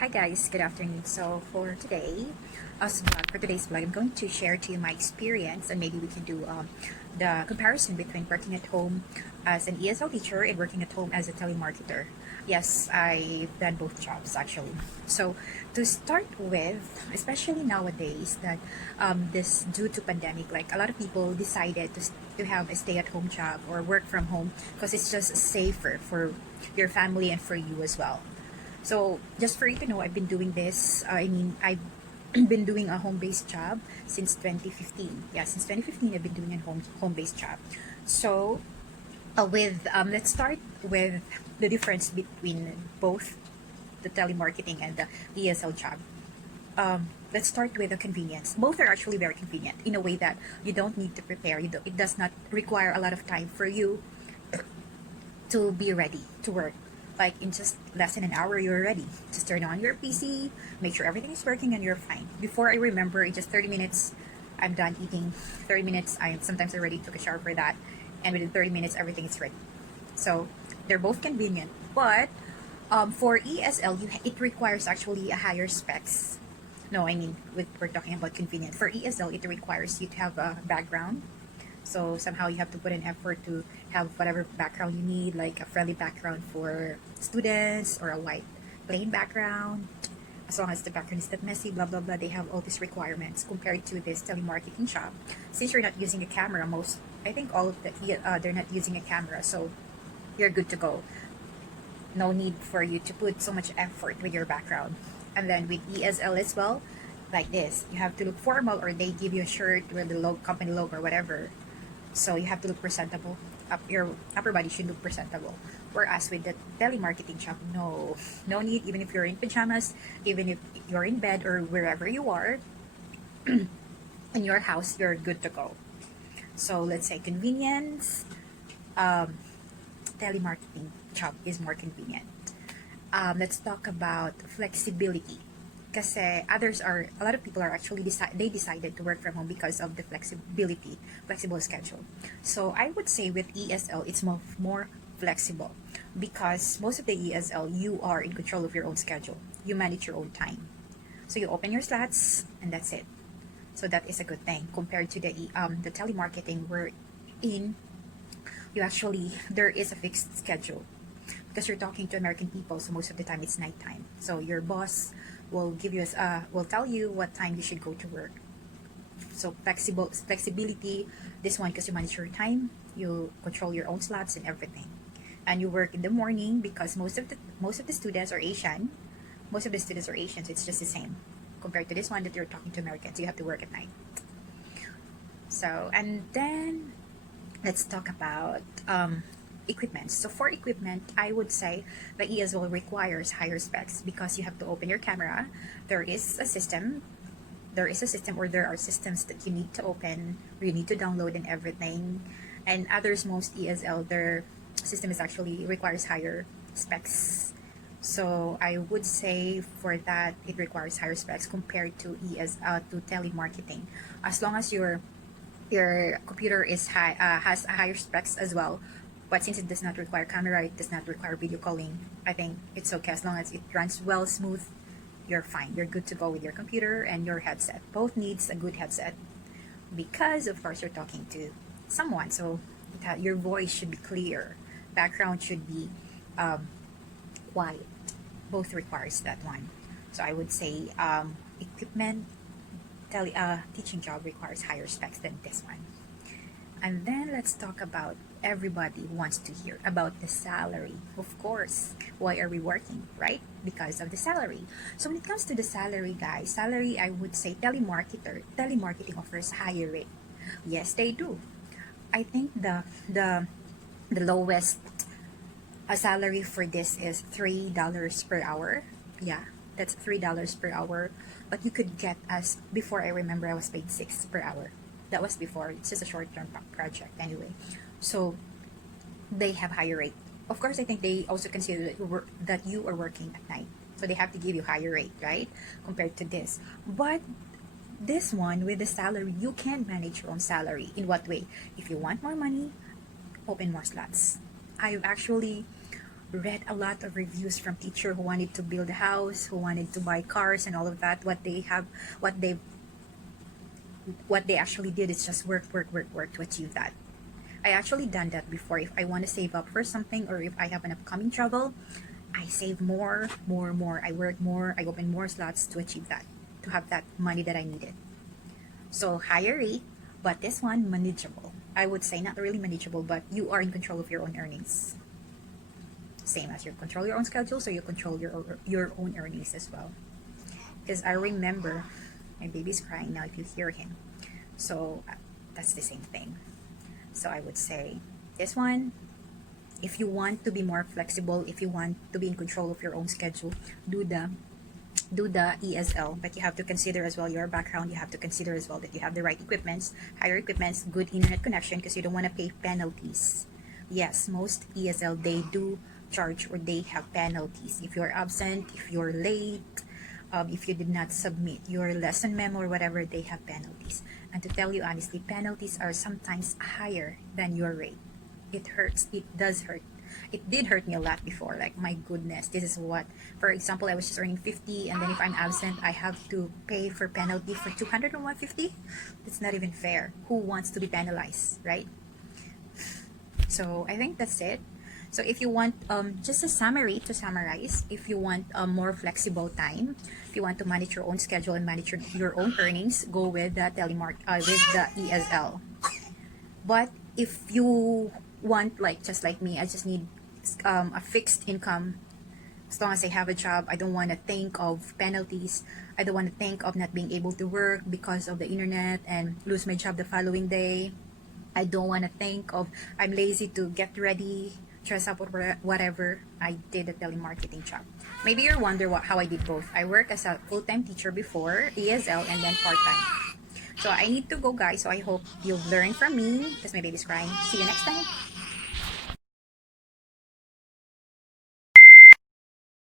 Hi guys, good afternoon. So for today's vlog, I'm going to share to you my experience, and maybe we can do the comparison between working at home as an ESL teacher and working at home as a telemarketer. Yes, I've done both jobs actually. So to start with, especially nowadays that this due to pandemic, like a lot of people decided to have a stay-at-home job or work from home because it's just safer for your family and for you as well. So just for you to know, I've been doing this. I've been doing a home-based job since 2015. Yeah, since 2015, I've been doing a home-based job. So with let's start with the difference between both the telemarketing and the ESL job. Let's start with the convenience. Both are actually very convenient in a way that you don't need to prepare. It does not require a lot of time for you to be ready to work. Like in just less than an hour, you're ready. Just turn on your PC, make sure everything is working, and you're fine. Before I remember, in just 30 minutes, I'm done eating. 30 minutes, I sometimes already took a shower for that, and within 30 minutes, everything is ready. So they're both convenient, but for ESL, it requires actually a higher specs. No, we're talking about convenient. For ESL, it requires you to have a background, so somehow you have to put an effort to have whatever background you need, like a friendly background for students or a white plain background. As long as the background is not messy, blah blah blah. They have all these requirements compared to this telemarketing shop. Since you're not using a camera, I think all of they're not using a camera, so you're good to go. No need for you to put so much effort with your background. And then with ESL as well, like this, you have to look formal, or they give you a shirt with the company logo or whatever. So you have to look presentable. Your upper body should look presentable. Whereas with the telemarketing shop, no need. Even if you're in pajamas, even if you're in bed or wherever you are in your house, you're good to go. So let's say convenience. Telemarketing job is more convenient. Let's talk about flexibility. Kasi a lot of people are actually decided to work from home because of the flexible schedule. So I would say with ESL, it's more flexible because most of the ESL, you are in control of your own schedule. You manage your own time. So you open your slots and that's it. So that is a good thing compared to the telemarketing, where there is a fixed schedule because you're talking to American people, so most of the time it's nighttime. So your boss will will tell you what time you should go to work. So flexibility, this one, because you manage your time, you control your own slots and everything, and you work in the morning because most of the students are Asian. Most of the students are Asians. It's just the same compared to this one that you're talking to Americans. You have to work at night. So, and then let's talk about equipment. So for equipment, I would say the ESL requires higher specs because you have to open your camera. There is a system, or there are systems that you need to open, or you need to download and everything. And most ESL, their system is actually requires higher specs. So I would say for that, it requires higher specs compared to to telemarketing. As long as your computer has higher specs as well, but since it does not require camera, it does not require video calling, I think it's okay. As long as it runs well, smooth, you're fine. You're good to go with your computer and your headset. Both needs a good headset because of course you're talking to someone, so your voice should be clear, background should be quiet. Both requires that one. So I would say equipment, teaching job requires higher specs than this one. And then let's talk about, everybody wants to hear about the salary. Of course, why are we working, right? Because of the salary. So when it comes to the salary, guys, I would say telemarketing offers higher rate. Yes, they do. I think the lowest salary for this is $3 per hour. Yeah, that's $3 per hour. But you could get, as before, I remember I was paid 6 per hour. That was before. It's just a short-term project anyway. So they have higher rate. Of course, I think they also consider that you are working at night. So they have to give you higher rate, right? Compared to this. But this one, with the salary, you can manage your own salary. In what way? If you want more money, open more slots. I've actually read a lot of reviews from teacher who wanted to build a house, who wanted to buy cars and all of that. What they what they actually did is just work, work, work, work to achieve that. I actually done that before. If I want to save up for something, or if I have an upcoming travel, I save more, more, more. I work more. I open more slots to achieve that, to have that money that I needed. So higher rate, but this one manageable. I would say not really manageable, but you are in control of your own earnings. Same as you control your own schedule, so you control your own earnings as well. Because I remember, my baby's crying now if you hear him. So that's the same thing. So I would say this one, if you want to be more flexible, if you want to be in control of your own schedule, do the ESL, but you have to consider as well your background. You have to consider as well that you have the right equipments, higher equipments, good internet connection, because you don't want to pay penalties. Yes, most ESL, they do charge, or they have penalties if you're absent, if you're late, if you did not submit your lesson memo or whatever. They have penalties. And to tell you honestly, penalties are sometimes higher than your rate. It hurts. It does hurt. It did hurt me a lot before. Like, my goodness, this is what, for example, I was just earning 50, and then if I'm absent, I have to pay for penalty for 200 or 150. It's not even fair. Who wants to be penalized, right? So I think that's it. So if you want, just a summary to summarize, if you want a more flexible time, if you want to manage your own schedule and manage your own earnings, go with the with the ESL. But if you want, like just like me, I just need a fixed income. As long as I have a job, I don't want to think of penalties. I don't want to think of not being able to work because of the internet and lose my job the following day. I don't want to think of I'm lazy to get ready, dress up, or whatever. I did a telemarketing job. Maybe you're wondering how I did both. I worked as a full-time teacher before, ESL, and then part-time. So I need to go, guys. So I hope you've learned from me, because my baby's crying. See you next time.